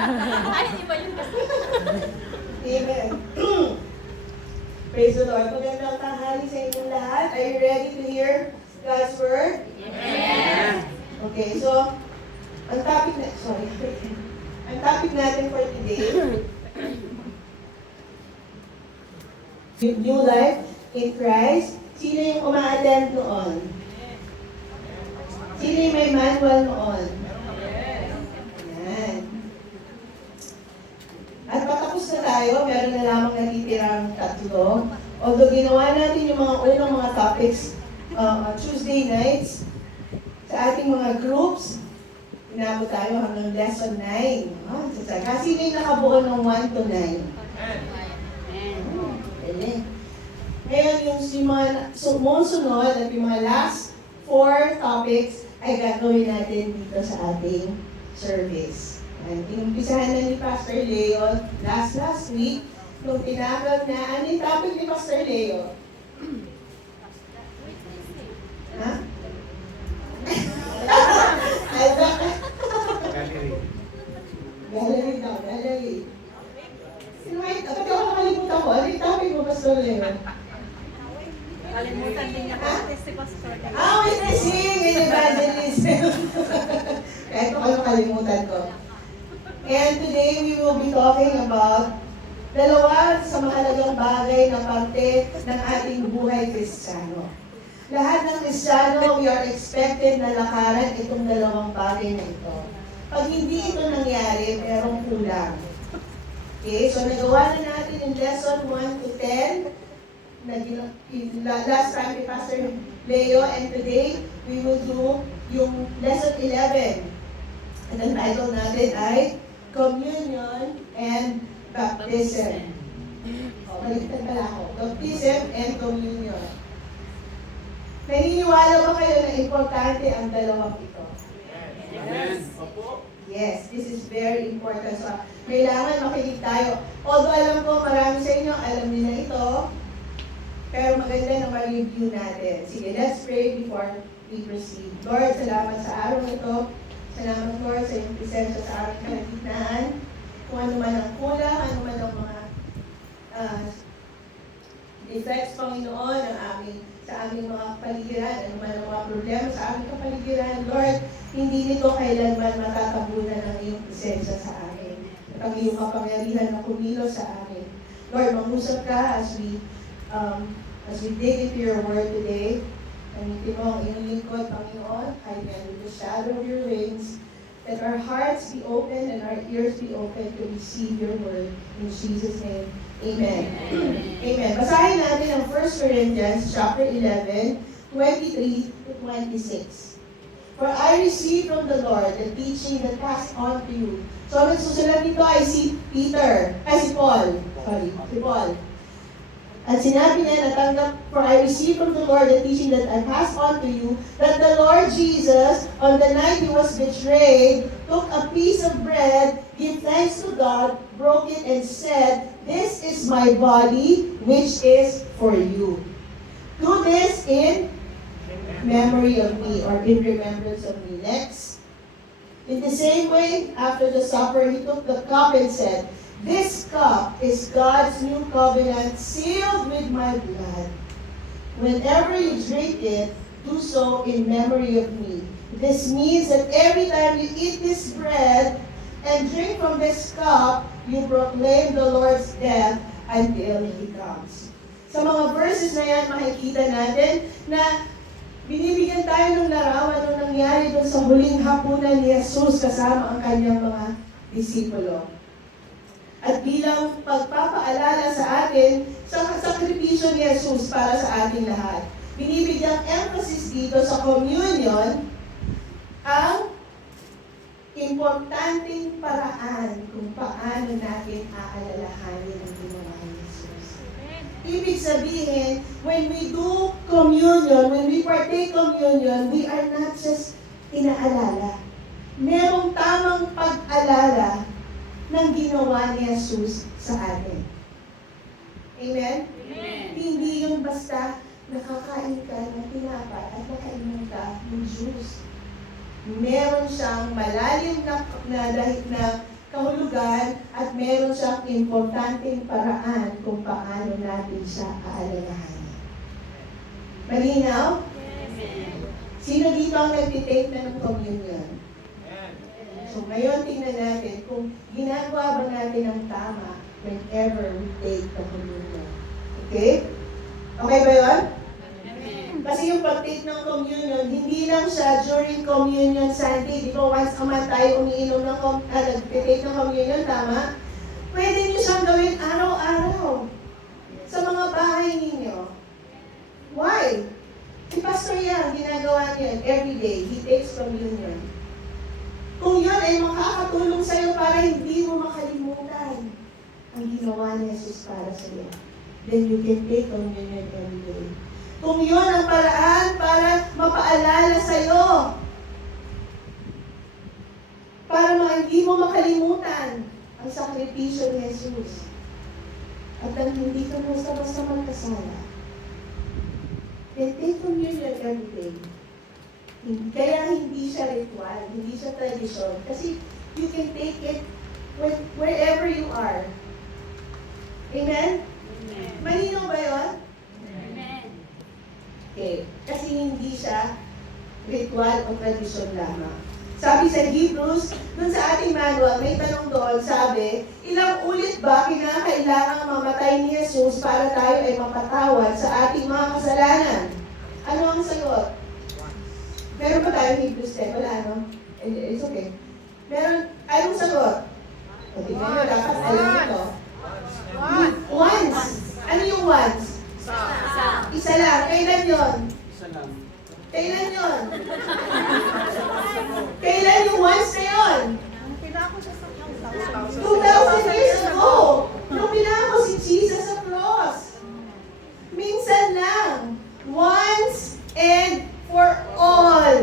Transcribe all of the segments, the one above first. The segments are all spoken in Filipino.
Ay, iba yun kasi. Amen. Praise the Lord. Magandang tanghali sa inyong lahat. Are you ready to hear God's Word? Yes. Okay, so, ang topic natin for today, New Life in Christ. Sino yung uma-attend noon? Sino yung may manual noon? Yan. At patapos na tayo, meron na lamang natitirang tatlo. Although ginawa natin yung mga unang mga topics Tuesday nights sa ating mga groups, inabot tayo hanggang lesson 9. Kasi may nakabuo ng 1 to 9. Ngayon, yung mga sumusunod at yung mga last 4 topics ay gagawin natin dito sa ating service. Inumpisahan na ni Pastor Leo last week nung tinawag na, ano yung topic ni Pastor Leo? Ha? Gallery daw, gallery. Sino ay, kapag ako nakalimutan ko, ano yung topic mo, Pastor Leo? Kalimutan din niya kasi si Pastor. Witnessing and evangelism. Kahit kung ano kalimutan ko. And today we will be talking about dalawa sa mahalagang bagay na parte ng ating buhay Kristiyano. Lahat ng Kristiyano, we are expected na lakaran itong dalawang bagay na ito. Pag hindi ito nangyari, merong kulang. Okay, so nagawa na natin in lesson 1 to 10, last time ni Pastor Leo, and today we will do yung lesson 11. And ang title natin ay Communion and Baptism. Baliktad pala ako. Baptism and Communion. Naniniwala ba kayo na importante ang dalawang ito? Yes. Yes, this is very important. So, kailangan makinig tayo. Although alam ko marami sa inyo, alam niyo na ito, pero maganda na ma-review natin. Sige, let's pray before we proceed. Lord, salamat sa araw ito. Salamat, Lord, sa iyong presensya sa aming kalagitnaan. Kung ano man ang kulang, ano man ang mga defects, Panginoon, sa aming mga kapaligiran, ano man ang mga problema sa aming kapaligiran, Lord, hindi nito kailanman matatabunan ng iyong presensya sa amin. At ang iyong kapangyarihan na kumilos sa amin. Lord, mangusap ka as we dig into your word today. Gamitin mo ang iyong lingkod, Panginoon, hide me under the shadow of your wings. Let our hearts be open and our ears be open to receive your word. In Jesus' name, amen. Amen. Basahin natin ang 1 Corinthians chapter 11, 23 to 26. For I received from the Lord the teaching that passed on to you. So, nagsusulat nito ay si Paul. At sinabi niya, for I received from the Lord the teaching that I passed on to you, that the Lord Jesus, on the night he was betrayed, took a piece of bread, gave thanks to God, broke it, and said, "This is my body, which is for you. Do this in memory of me," or in remembrance of me. Next. In the same way, after the supper, he took the cup and said, "This cup is God's new covenant sealed with my blood. Whenever you drink it, do so in memory of me." This means that every time you eat this bread and drink from this cup, you proclaim the Lord's death until He comes. Sa mga verses na yan, makikita natin na binibigyan tayo ng larawan ng nangyari doon sa huling hapunan ni Jesus kasama ang kanyang mga disipulo. At bilang pagpapaalala sa atin sa sakripisyo ni Jesus para sa ating lahat, binibigyang emphasis dito sa communion ang importanteng paraan kung paano natin aalalahanin ang ginawa ni Jesus. Ibig sabihin, when we do communion, when we partake communion, we are not just inaalala. Merong tamang pag-alala ng ginawa ni Jesus sa atin. Amen? Amen. Hindi yung basta nakakain ka ng tinapay at nakainom ka ng juice. Meron siyang malalim na kahulugan at meron siyang importanteng paraan kung paano natin siya aalalahanin. Malinaw? Sino dito ang nag-take na ng communion? So ngayon tingnan natin kung ginagawa ba natin ang tama whenever we take the communion. Okay? Okay ba yun? Kasi yung pag-take ng communion, hindi lang siya during communion Sunday. Di ba once a month tayo umiinom ng nag-take ng communion, tama? Pwede niyo siyang gawin araw-araw sa mga bahay ninyo. Why? Si Pastor Yang, ginagawa niya every day. He takes communion. Kung yun ay makakatulong sa'yo para hindi mo makalimutan ang ginawa ni Jesus para sa'yo, then you can take communion every day. Kung yun ang paraan para mapaalala sa'yo, para hindi mo makalimutan ang sakripisyo ni Jesus, at ang hindi ka basta-basta magkasala, then take communion every day. Kaya hindi siya ritual, hindi siya tradisyon, kasi you can take it wherever you are. Amen? Malinaw ba yun? Okay. Kasi hindi siya ritual o tradisyon lamang. Sabi sa Hebrews, dun sa ating manual, may tanong doon, sabi, ilang ulit ba kinakailangang mamatay ni Jesus para tayo ay mapatawad sa ating mga kasalanan? Ano ang sagot? Meron ba tayong Hebrews 10? Wala, no? It's okay. Meron, anong sagot? O, tingnan nyo, dapat alam nyo to. Once. Ano yung once? Isa lang. Kailan yun? Kailan yun? Kailan yung once na yun? 2,000 years ago. Nung pinako si Jesus sa cross. Minsan lang. Once and for all.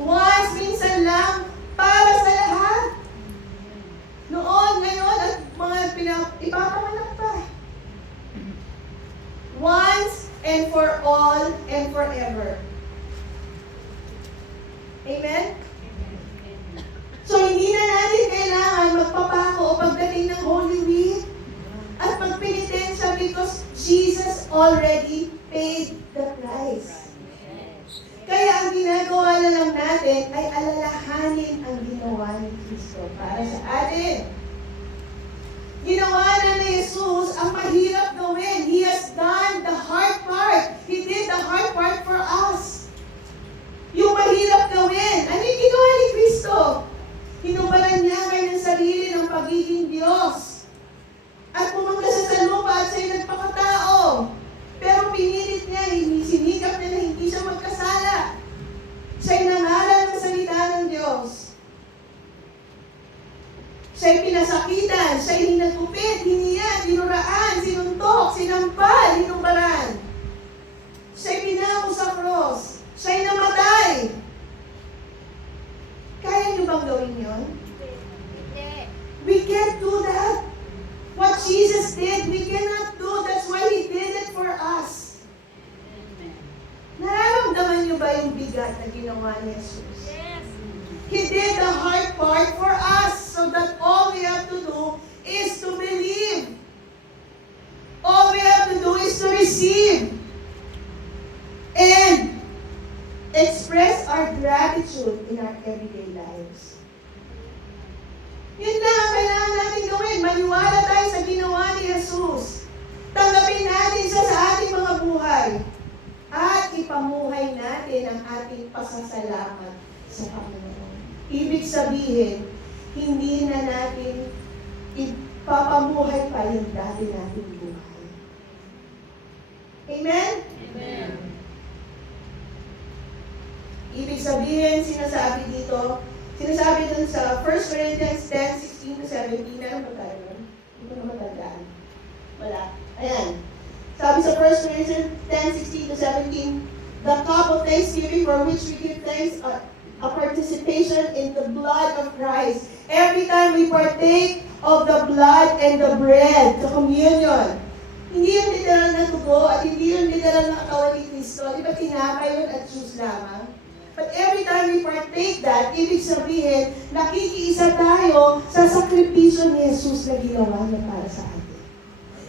Once, minsan lang, para sa lahat. Noon, ngayon, at mga ipapanganak pa. Once and for all and forever. Amen? So, hindi na natin kailangan magpapako o pagdating ng Holy Week at magpenitensya because Jesus already paid the price. Kaya ang ginagawa na lang natin ay alalahanin ang ginawa ni Kristo para sa atin. Ginawa na ni Jesus ang mahirap gawin. He has done the hard part. He did the hard part for us. Yung mahirap gawin. Ano yung ginawa ni Kristo? Hinubalan niya ngayon ng sarili ng pagiging Diyos. At pumunta siya sa lupa at siya'y nagpakatao. Pero pinilit niya, sinikap niya na hindi siya magkasala. Siya'y nangalan ng salita ng Diyos. Siya'y pinasakitan, siya'y hinagupit, hiniyan, dinuraan, sinuntok, sinampal, hinumbaran. Siya'y pinako sa cross. Siya'y namatay. Kaya niyo bang gawin yun? We can't do that. What Jesus did, we cannot do. That's why He did it for us. Nararamdaman niyo ba yung bigat na ginawa ni Jesus? Yes. He did the hard part for us so that all we have to do is to believe. All we have to do is to receive and express our gratitude in our everyday lives. Yun lang ang kailangan natin gawin. Maniwala tayo sa ginawa ni Jesus. Tanggapin natin siya sa ating mga buhay. At ipamuhay natin ang ating pasasalamat sa Panginoon. Ibig sabihin, hindi na natin ipapamuhay pa yung dati nating buhay. Amen? Amen. Ibig sabihin, sinasabi dun sa 1 Corinthians 10:16-17, meron ba tayo nun? Hindi ko na matandaan. Wala. Ayan. Sabi sa 1 Corinthians 10:16-17, the cup of thanksgiving for which we give thanks a participation in the blood of Christ. Every time we partake of the blood and the bread, the communion, hindi yung literal na tugo at hindi yung literal na katawan ni Kristo. Di ba tinapay yun at juice lamang? But every time we partake that, ibig sabihin, nakikiisa isa tayo sa sakripisyo ni Jesus na ginawa niya para sa atin.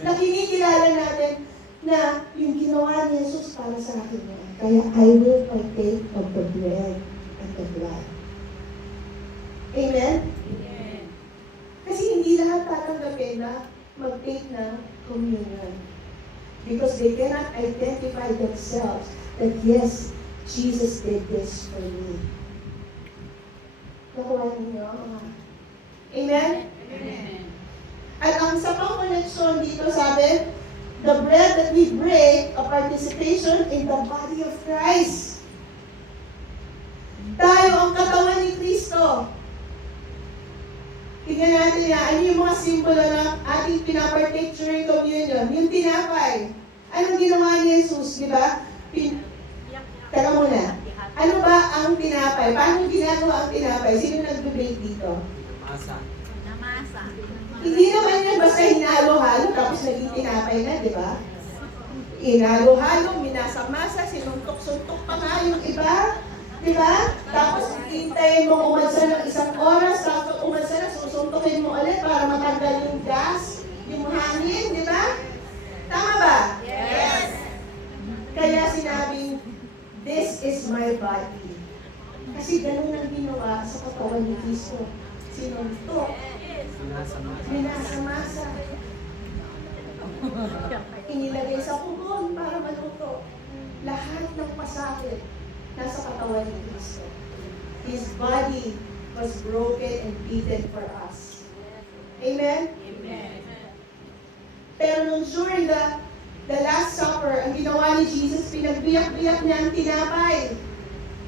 Na kinikilala natin na yung ginawa ni Jesus para sa akin yan. Kaya I will partake of the bread and the blood. Amen? Kasi hindi lahat tatanggapin na mag-take ng communion. Because they cannot identify themselves that yes, Jesus did this for me. Nakuha ninyo? Amen? Amen. At ang sa pang connection dito sabi, the bread that we break, a participation in the body of Christ. Tayo ang katawan ni Kristo. Tingnan natin yan. Ano yung mga simbolo ng ating pinapartake during communion? Yung tinapay. Anong ginawa ni Jesus, di ba? Teka muna. Ano ba ang tinapay? Paano ginagawa ang tinapay? Sino nag-debate dito? Namasa. Hindi naman yan basta hinalo-halo tapos naging tinapay na, di ba? Hinalo-halo, minasa-masa, sinuntok-suntok pa nga yung iba. Di ba? Tapos hintayin mo umansa ng 1 oras, tapos umansa na, susuntokin mo ulit para matanggal yung gas, yung hangin, di ba? Tama ba? Yes. Kaya sinabing, this is my body. Kasi ganun ang ginawa sa katawan ni Kristo. Sinuntok, minasa-masa, inilagay sa pugon para maluto. Lahat ng pasakit nasa katawan ni Kristo. His body was broken and beaten for us. Amen? Amen. Pero nung during the Last Supper, ang ginawa ni Jesus, pinagbiyak-biyak niya ang tinapay.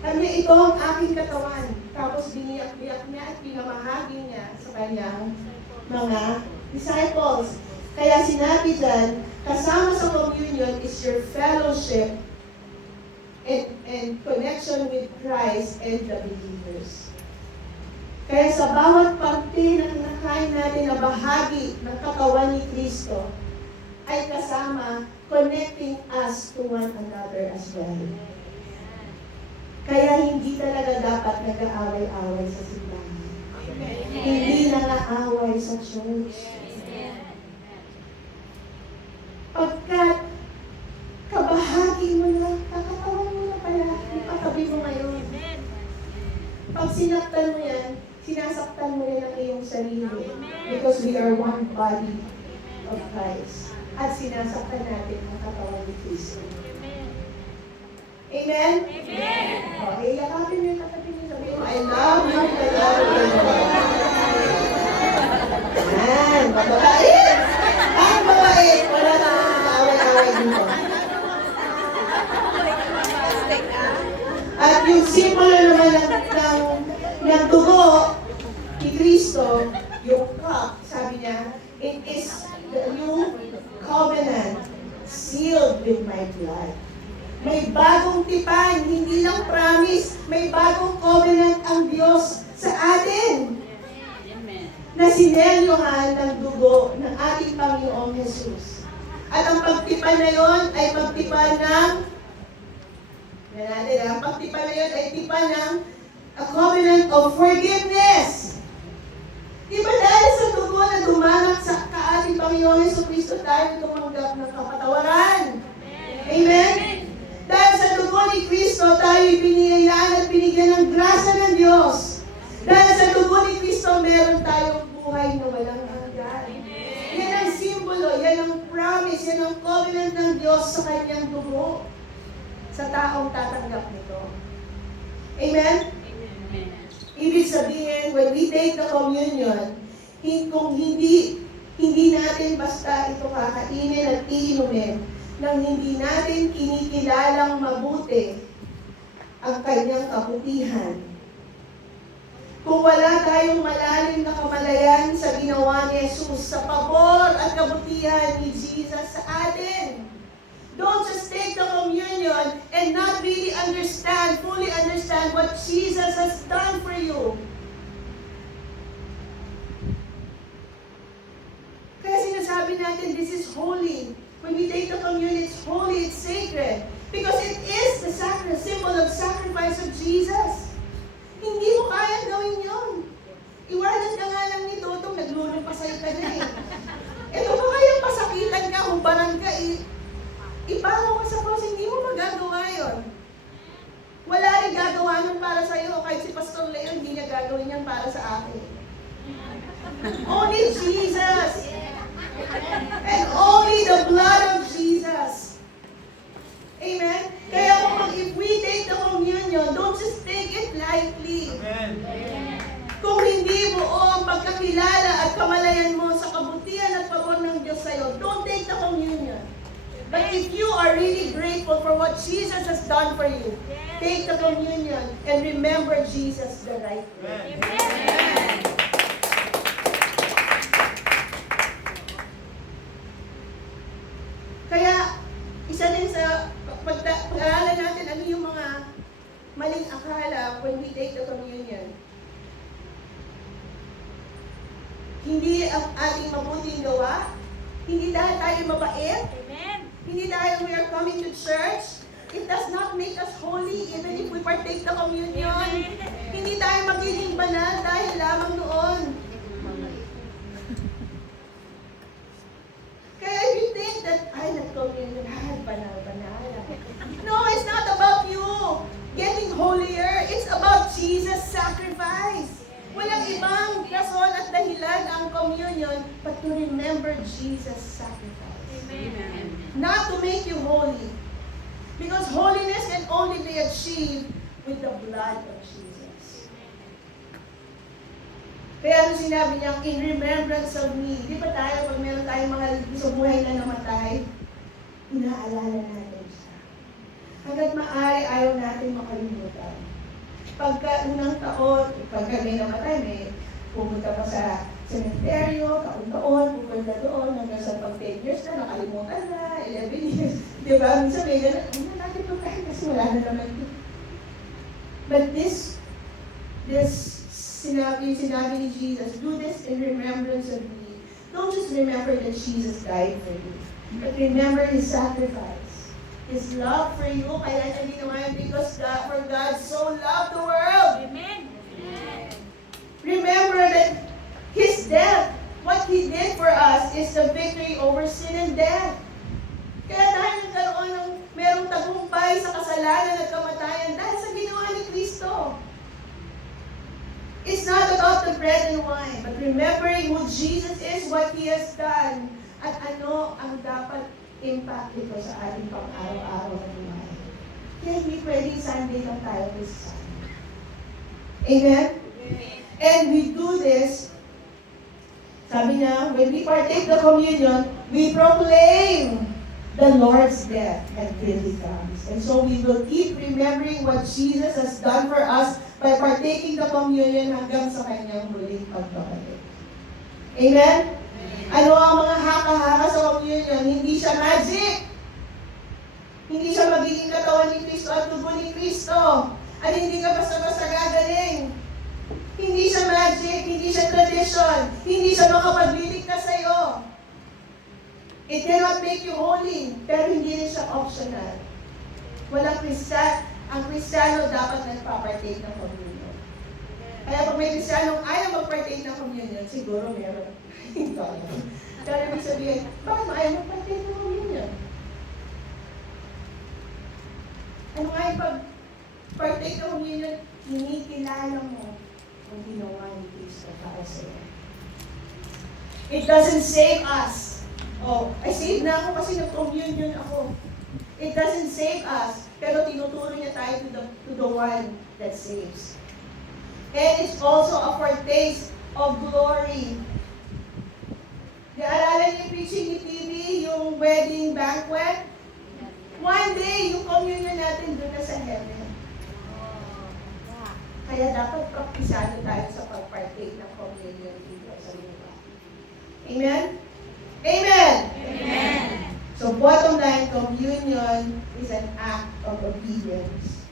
Sabi niya, ito ang aking katawan. Tapos biniyak-biyak niya at pinamahagi niya sa kanyang mga disciples. Kaya sinabi dyan, kasama sa communion is your fellowship and connection with Christ and the believers. Kaya sa bawat parte na kinakain natin na bahagi ng katawan ni Kristo, ay kasama connecting us to one another as well. Kaya hindi talaga dapat nag-aaway-away sa simbahan. Hindi nang-aaway sa church. Pagkat kabahagi mo na, kakatawan mo na pala, ipatabi mo ngayon. Pag sinaktan mo yan, sinasaktan mo rin ang iyong sarili. Because we are one body of Christ. At sinasaktan natin ang katawan ni Kristo. Amen? Amen. Okay, yakapin niyo yung katabi niyo. Sabihin mo, I love you, I love you. Yan, mababait. Ang babait. Wala na away-away dito. At yung simbolo naman ng dugo ni Kristo, yung cup, sabi niya, it is the new covenant sealed with my blood. May bagong tipan, hindi lang promise, may bagong covenant ang Diyos sa atin na sinelyohan ng dugo ng ating Panginoong Jesus. At ang pagtipan na yon ay pagtipan ng ang pagtipan na yon ay tipan ng a covenant of forgiveness. Di ba dahil sa dugo na dumanak sa ating Panginoong Jesucristo tayo tumanggap ng kapatawaran? Amen? Dahil sa dugo ni Kristo, tayo biniyayaan at binigyan ng grasya ng Diyos. Dahil sa dugo ni Kristo, meron tayong buhay na walang hanggan. Yan ang simbolo, yan ang promise, yan ang covenant ng Diyos sa kanyang dugo. Sa taong tatanggap nito. Amen? Ibig sabihin, when we take the communion, kung hindi natin basta ito kakainin at iinumin, nang hindi natin kinikilalang mabuti ang kanyang kabutihan. Kung wala tayong malalim na kamalayan sa ginawa ni Jesus, sa pabor at kabutihan ni Jesus sa atin, don't just take the communion and not really fully understand what Jesus has done for you. Kaya sinasabi natin, this is holy. When we take the communion, it's holy, it's sacred. Because it is the symbol of sacrifice of Jesus. Hindi mo kayang gawin yun. You are gagawin yan para sa akin. Only Jesus. And only the blood of Jesus. Amen? Kaya if we take the communion, don't just take it lightly. Amen. Kung hindi buo ang pagkakilala at kamalayan mo sa kabutihan at pabor ng Diyos sa'yo, don't take the communion. But if you are really grateful for what Jesus has done for you, take the communion and remember Jesus the right way. Amen. Kaya, isa din sa pag-aaralan natin ano yung mga maling akala when we take the communion. Hindi ang ating mabuting gawa, hindi dahil tayo mabait, hindi dahil we are coming to church, it does not make us holy even if we partake the communion. Hindi tayo magiging banal dahil lamang noon. Kaya if you think that, ay, nag-communion, banal. No, it's not about you getting holier. It's about Jesus' sacrifice. Walang ibang rason at dahilan ang communion but to remember Jesus' sacrifice. Amen. Not to make you holy. Because holiness can only be achieved with the blood of Jesus. Kaya ano sinabi niya, in remembrance of me. Di ba tayo, pag meron tayong mga sa buhay na namatay, inaalala natin siya. Hanggat maaari, ayaw natin makalimutan. Pagka unang taon, pagka may namatay, may pumunta pa sa cemeteryo, taon-taon, pupunta doon, hanggang sa pag 10 years na, nakalimutan na, 11 years. Di ba? Minsan may gano'n, hindi natin pagkain kasi wala na naman ito. But this sinabi ni Jesus, do this in remembrance of me. Don't just remember that Jesus died for you, but remember His sacrifice. His love for you, kaya niya ginawa yun because for God so loved the world. Amen. Remember that His death, what He did for us is the victory over sin and death. Kaya dahil nagkaroon ng merong tagumpay sa kasalanan at kamatayan dahil sa ginawa ni Kristo. It's not about the bread and wine, but remembering who Jesus is, what He has done, at ano ang dapat impact ito sa ating pang-araw-araw na buhay. Kaya hindi pwedeng Sunday lang tayo this Sunday. Amen? And we do this, sabi niya, when we partake the communion, we proclaim the Lord's death until He comes. And so we will keep remembering what Jesus has done for us by partaking the communion hanggang sa Kanyang muling pagbabalik. Amen? Ano ang mga haka-haka sa communion? Hindi siya magic. Hindi siya magiging katawan ni Kristo at dugo ni Kristo. At hindi ka basta-basta gagaling. Hindi siya magic, hindi siya tradition, hindi siya makapagliligtas sa iyo. It cannot make you holy, pero hindi rin siya optional. Ang Kristiyano dapat nagpapartake ng communion. Kaya pag may Kristiyanong ayaw magpartake ng communion, siguro meron. Pero ibig sabihin, bakit mo ayaw magpartake ng communion? Ano nga yung pag-partake ng communion, kinikilala mo ang ginawa ni Kristo para sa iyo. It doesn't save us. Oh, ay save na ako kasi nag-communion ako. It doesn't save us, pero tinuturo niya tayo to the one that saves. And it's also a foretaste of glory. Naalala niyo yung preaching ni TV, yung wedding banquet? One day, yung communion natin doon na sa heaven. Kaya dapat praktisado tayo sa pag-partake ng communion dito sa lupa. Amen? Amen! Amen. So bottom line, communion is an act of obedience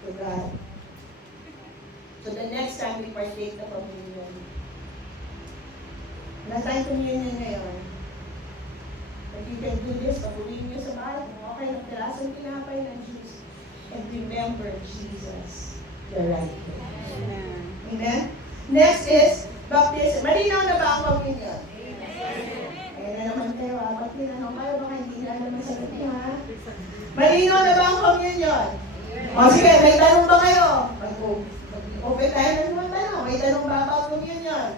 to God. So the next time we partake the communion, wala tayong communion ngayon. But you can do this, pag-uwiin niyo sa bahay, okay, ng pirasong tinapay ng juice, and remember Jesus the right way. Amen. Amen? Next is baptism. Malinaw na ba ang communion? Kaya na naman kayo, ba't tinanong kayo, baka hindi na naman sagot niyo, ha? Malinaw na ba ang communion? O sige, may tanong ba kayo? Mag-open tayo ng mga tanong. tanong ba about communion?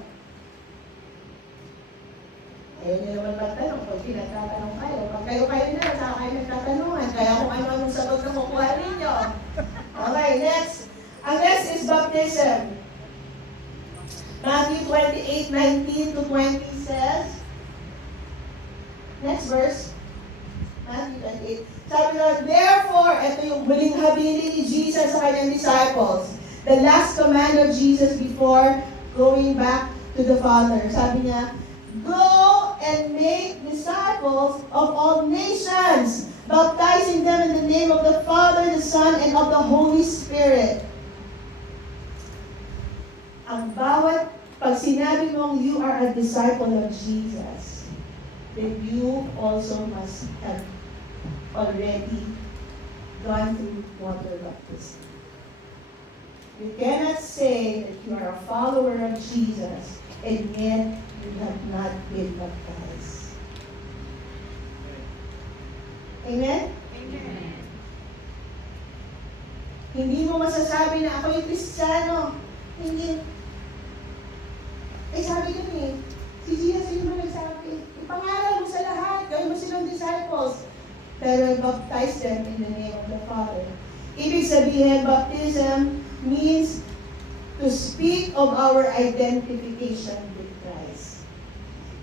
Ayaw niyo naman magtanong pag pinagtatanong kayo. Pag kayo na, saka kayo nagtatanungan. Kaya kung ano-anong sagot na kukuha ninyo. Okay, next. Ang next is baptism. Matthew 28:19-20 says, next verse, Matthew 28. Sabi Lord, therefore, ito yung huling habilin ni Jesus sa kanyang disciples. The last command of Jesus before going back to the Father. Sabi niya, go and make disciples of all nations, baptizing them in the name of the Father, the Son, and of the Holy Spirit. Ang bawat, pag sinabi mong you are a disciple of Jesus, then you also must have already gone through water baptism. You cannot say that you are a follower of Jesus and yet you have not been baptized. Amen? Amen. Hindi mo masasabi na ako yung Kristiyano. Hindi. Eh sabi ko si Jesus yung naman nagsabi, ipangaral mo sa lahat, gawin mo silang disciples. Pero baptize them in the name of the Father. Ibig sabihin, baptism means to speak of our identification with Christ.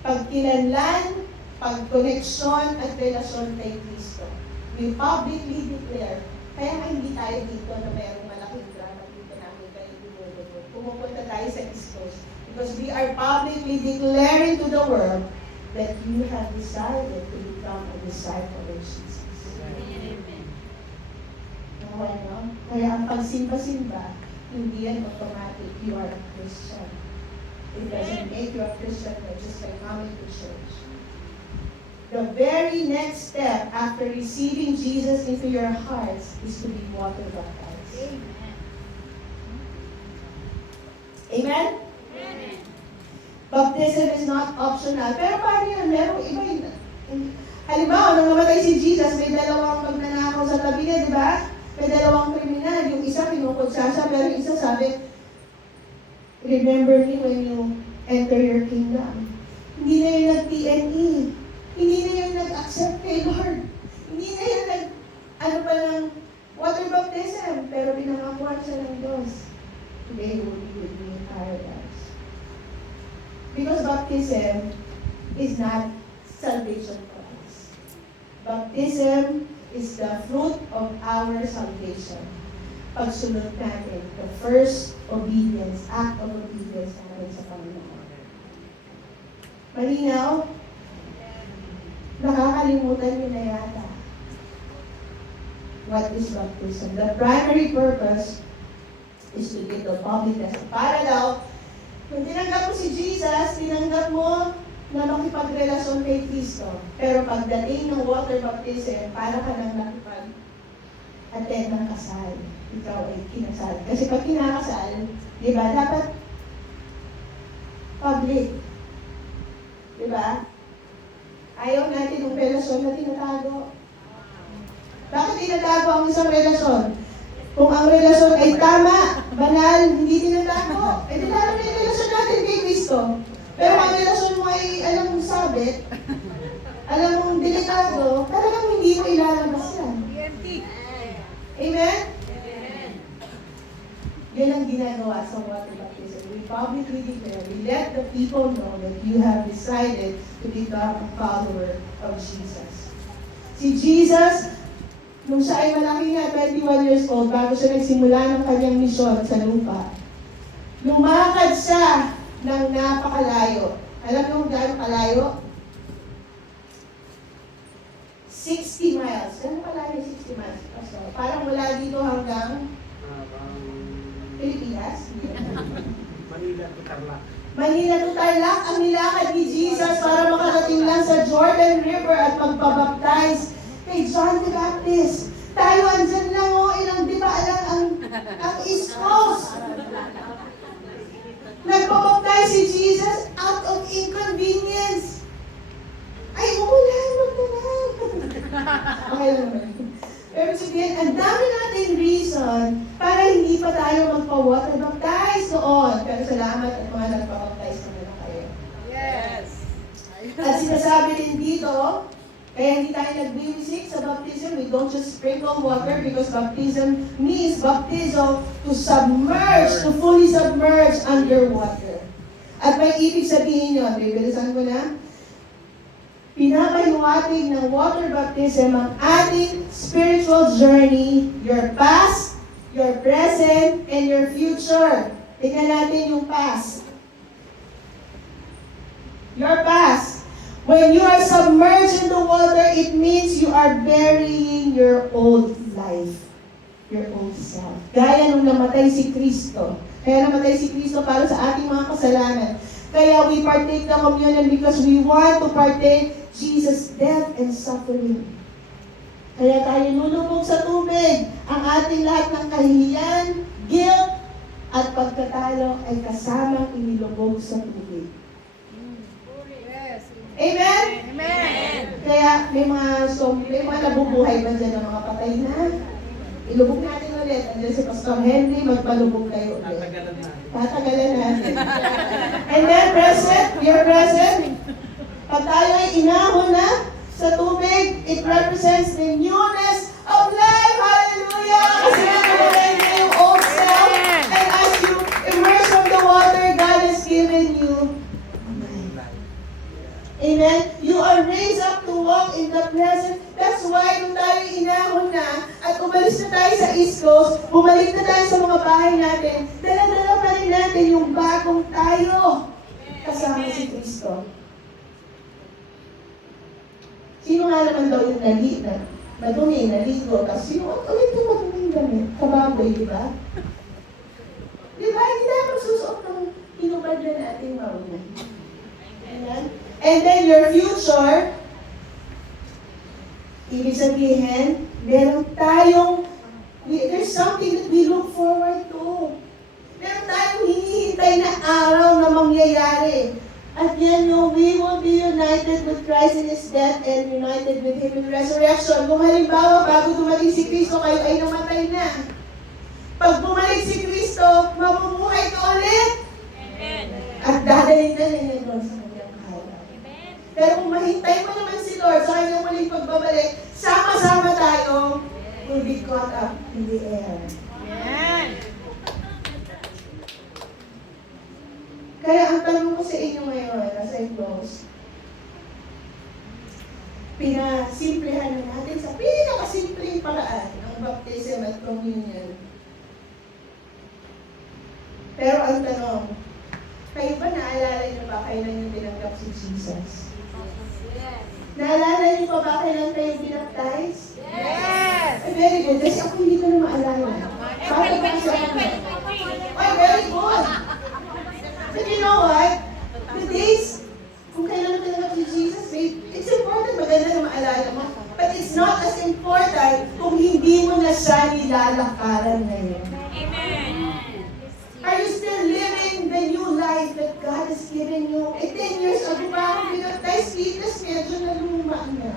Pagkilanlan, pagkoneksyon at relasyon kay Kristo. We publicly declare, kaya nga hindi tayo dito na mayroong malaking drama dito namin kayo dito. Pumupunta tayo sa East Coast. Because we are publicly declaring to the world that you have decided to become a disciple of Jesus. Amen. Okay, no? Kaya ang pagsimba-simba, hindi yan automatic. You are a Christian. It doesn't make you a Christian by just by coming to church. The very next step after receiving Jesus into your hearts is to be water baptized. Amen? Amen. Baptism is not optional. Pero paano yun? Merong iba yun. Halimbawa, nung namatay si Jesus, may dalawang magnanakaw sa tabi niya, di ba? May dalawang kriminal. Yung isa, pinukutsa siya, pero yung isa sabi, remember me when you enter your kingdom. Hindi na yung nag-TNE. Hindi na yung nag-accept kay Lord. Hindi na yung ng water baptism. Pero pinangakuan siya ng Diyos. Today will be with me in paradise. Because baptism is not salvation for us. Baptism is the fruit of our salvation. Pagsunod natin, the first obedience, act of obedience natin sa Panginoon. Malinaw? Nakakalimutan niyo na yata. What is baptism? The primary purpose is to give the public testimony. Para daw, kung tinanggap mo si Jesus, tinanggap mo na makipagrelasyon kay Kristo. Pero pagdating ng water baptism, para ka nang nakipag-attend ng kasal. Ikaw ay kinasal. Kasi pag kinakasal, di ba, dapat public. Di ba? Ayaw natin yung relasyon na tinatago. Bakit tinatago ang isang relasyon? Kung ang relasyon ay tama, banal, hindi tinatago, eh di lalo na yung relasyon natin kay Kristo. Pero ang relasyon mo ay alam mong sabit, alam mong delikado, talagang hindi mo ilalabas yan. Amen? Amen. Yun ang ginagawa sa water baptism. We publicly declare, we let the people know that you have decided to become a follower of Jesus. Si Jesus, nung siya ay malaki nga, 21 years old, bago siya nagsimula ng kanyang misyon sa lupa, lumakad siya ng napakalayo. Alam niyo kung gaano kalayo? 60 miles. Ano kalayo 60 miles? So, parang mula dito hanggang Pilipinas. Manila to Tarlac. Manila to Tarlac, ang nilakad ni Jesus para makarating lang sa Jordan River at magpabaptize kay John the Baptist. Tayo andyan lang ilang di ba alam ang East Coast. Nagpabaptize si Jesus out of inconvenience. Ay, umulan, magdalang. Okay lang ba? Pero sabihin, ang dami natin reason para hindi pa tayo magpa-water baptize. baptize noon. Pero salamat at mga nagpapaptize naman na kayo. Yes. At sinasabi din dito, kaya hindi tayo nag-bibisik sa baptism. We don't just sprinkle water because baptism means baptism to submerge, to fully submerge under water. At may ibig sabihin yun, bibilisan ko na, pinapahiwatig ng water baptism ang ating spiritual journey, your past, your present, and your future. Tingnan natin yung past. Your past. When you are submerged in the water, it means you are burying your old life, your old self. Gaya nung namatay si Kristo. Kaya namatay si Kristo para sa ating mga kasalanan. Kaya we partake the communion because we want to partake Jesus' death and suffering. Kaya tayo lulubog sa tubig. Ang ating lahat ng kahihiyan, guilt, at pagkatalo ay kasamang inilubog sa tubig. Yes. Amen? Amen. Kaya may mga zombie, may mga nabubuhay ba dyan ng mga patay na? Ilubog natin ulit. Andiyan si Pastor Henry, magpalubog kayo ulit. Tatagalan na. Tatagalan natin. And then present, you're present. Pag tayo ay inahon na sa tubig, it represents the newness of life. Hallelujah! Kasi nakalagay na yung old self. And as you immerse from the water, God has given you life. Amen? You are raised up to walk in the present. That's why nung tayo inahon na at umalis na tayo sa East Coast, bumalik na tayo sa mga bahay natin, dala-dala pa rin natin yung bagong tayo kasama si Kristo. Sino nga naman daw yung madumi, naligo, tapos sino ang ulit yung maduming damit? Kababoy, di ba? Di ba? Hindi tayo magsusuot ng hinubad na natin mauna. Amen? And then your future, ibig sabihin, meron tayong, there's something that we look forward to. Meron tayong hinihintay na araw na mangyayari. At yan yung we will be united with Christ in His death and united with Him in resurrection. Kung halimbawa, bago dumating si Kristo, kayo ay namatay na. Pag bumalik si Kristo, mabubuhay ka ulit. Amen. At dadalhin na niya doon sa kanyang kahalaman. Pero kung mahintay mo naman si Lord sa kanyang muling pagbabalik, sama-sama tayo will be caught up in the air. Amen. Kaya ang tanong ko sa inyo ngayon, as I close, pinasimplehan na natin sa pinakasimpleng paraan ang baptism at communion. Pero ang tanong, kayo ba naalala niyo ba kailan niyo tinanggap si Jesus? Yes. Naalala niyo pa ba kailan kayo binaptize? Yes. Ay, very good. Kasi ako hindi ko na maalala. Bakit ba siya? Ay, very good. But you know what? The days, kung kailan mo tinanggap si Jesus, it's important, maganda na maalala mo. But it's not as important kung hindi mo na siya nilalakaran ngayon. Amen. Are you still living the new life that God has given you? 10 years ago ba ako binaptize, Titus, medyo naluma na.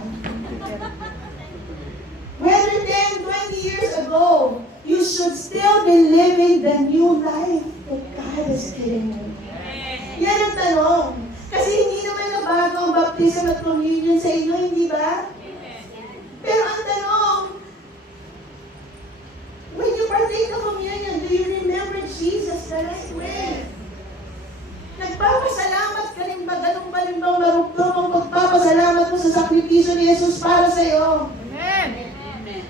Whether 10, 20 years ago, you should still be living the new life that God has given you. Yan ang tanong. Kasi hindi naman nabago ang baptism at communion sa inyo, hindi ba? Pero ang tanong, when you partake the communion, do you remember Jesus the right way? Nagpapasalamat ka rin ba? Ganun ba rin bang marugtong ang pagpapasalamat mo sa sakripisyo ni Jesus para sa iyo? Amen.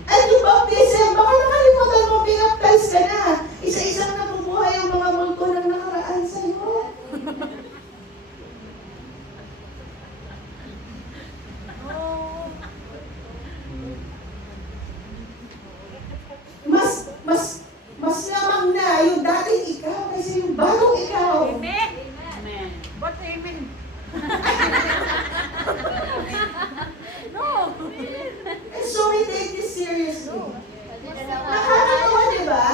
At yung baptism, baka nakalimutan mo, pinaptize ka na. Isa-isang nabubuhay ang mga multo ng nakaraan sa iyo. Mas lamang na yung dating ikaw kaysa yung bagong ikaw. Amen. Amen. But amen. No. And so we take this seriously. Nakakatawa, di ba?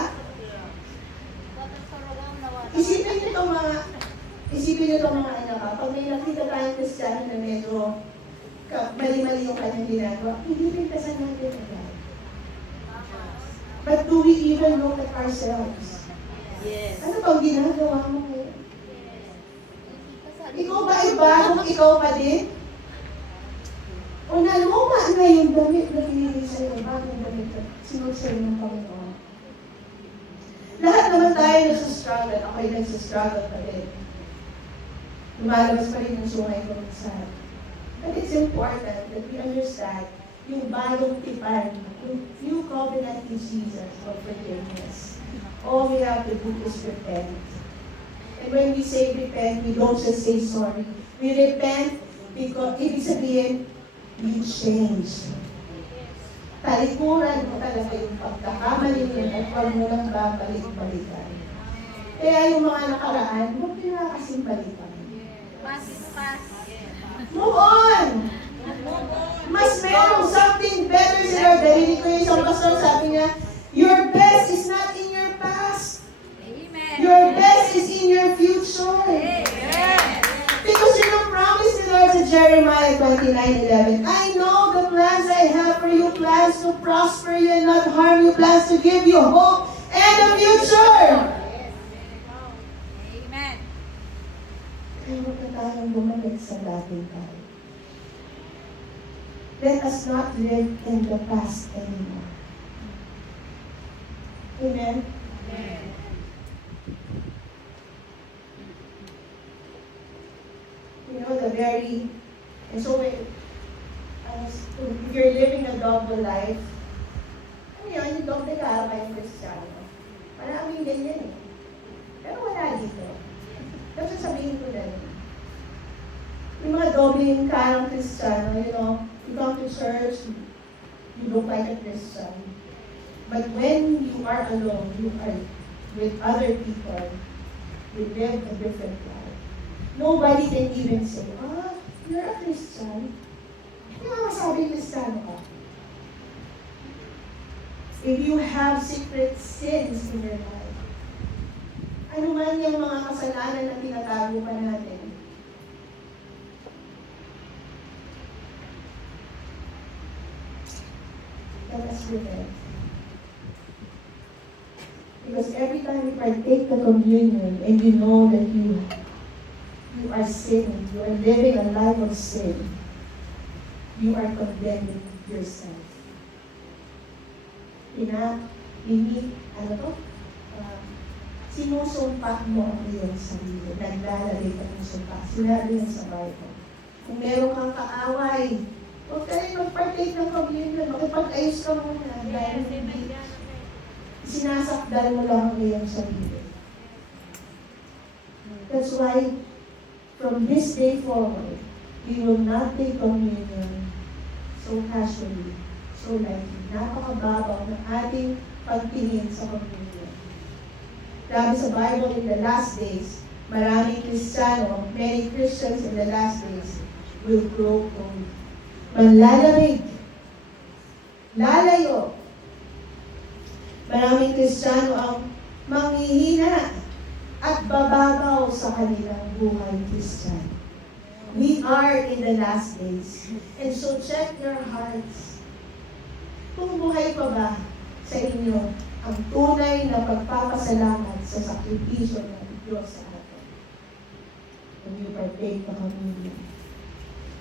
Isipin niyo itong mga anak ha. Pag may nakita tayong Kristiyano na medyo mali-mali yung kanyang ginagawa, hindi rin kasanatin nila. But do we even look at ourselves? Yes. Ano bang ginagawa mo ngayon? Ikaw ba ay bagong ikaw pa din? O naluma na yung damit na pinili sa'yo, bagong damit na sinod sa'yo ng Panginoon. Lahat naman tayo nasa-struggle. Ako'y nasa-struggle pa din. Lumalabas pa rin yung sungay ko minsan. But it's important that we understand yung bagong tipan, yung new covenant in Jesus of forgiveness. All we have to do is repent. And when we say repent, we don't just say sorry. We repent because ibig sabihin, we change. Talikuran mo talaga yung pagkakamali mo at huwag mo lang babalik-balikan. Kaya yung mga nakaraan, huwag nyo na kasing balikan. Move on! Mas merong something better sila. Dahil ko yung isang pastor, sabi niya, your best is not in your past. Your best is in your future. Because you know, promise the Lord to Jeremiah 29:11. I know the plans I have for you, plans to prosper you and not harm you, plans to give you hope and a future. Amen. Kaya huwag na tayong bumalik sa dating tayo. Let us not live in the past anymore. Amen? You know, and so if you're living a double life, ano yun, yung double ka kayong Kristiyano. Maraming ganyan eh. Pero wala dito. Kasi sabihin ko na yung mga doubling karang Kristiyano, you know, you come to church, you look like a Christian. But when you are alone, you are with other people, you live a different life. Nobody can even say, you're a Christian. Hindi nga masabi Kristiyano ka. If you have secret sins in your life, ano man yung mga kasalanan na tinatago pa natin, let us repent. Because every time you partake the communion and you know that you are sinning, you are living a life of sin, you are condemning yourself. Sinusumpa mo ang iyong sarili. Naglalagay ka ng sumpa. Sinabi yan sa Bible. Kung meron kang kaaway, huwag ka rin mag-partake ng communion. Makipag-ayos ka muna. Dahil hindi sinasakdal mo lang ang iyong sarili. That's why, from this day forward, we will not take communion so casually, so lightly. Napakababaw ng ating pagtingin sa communion. Sabi sa Bible, in the last days, maraming Kristiyano, many Christians in the last days will grow old. Manlalamig, lalayo. Maraming Kristiyano ang manghihina at bababaw sa kanilang buhay Kristiyano. We are in the last days. And so check your hearts. Kung buhay pa ba sa inyo ang tunay na pagpapasalamat sa sakripisyo ng Diyos sa atin. When you partake the communion.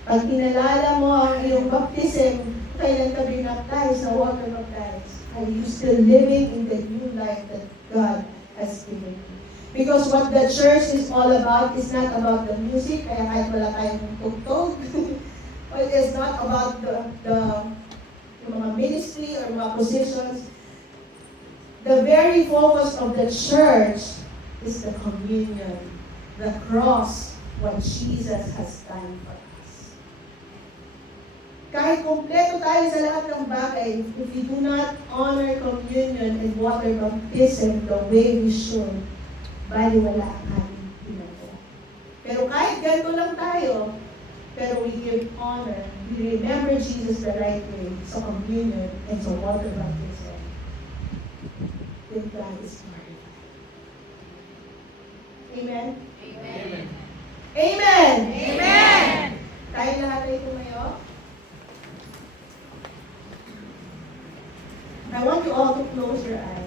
Pag kinalala mo ang iyong baptism, kailan ka binaptize, na water baptized, are you still living in the new life that God has given you? Because what the church is all about is not about the music, kaya kahit wala tayong tugtog. It is not about the mga ministry or mga positions. The very focus of the church is the communion, the cross, what Jesus has done for us. Kahit kumpleto tayo sa lahat ng bagay, if we do not honor communion and water baptism the way we should, baliwala ang ating ginagawa. Pero kahit ganito lang tayo, pero we give honor, we remember Jesus the right way sa communion and sa water baptism. Then God is glorified. Amen? Amen. Amen! Amen! Tayo lahat ay tumayo. I want you all to close your eyes.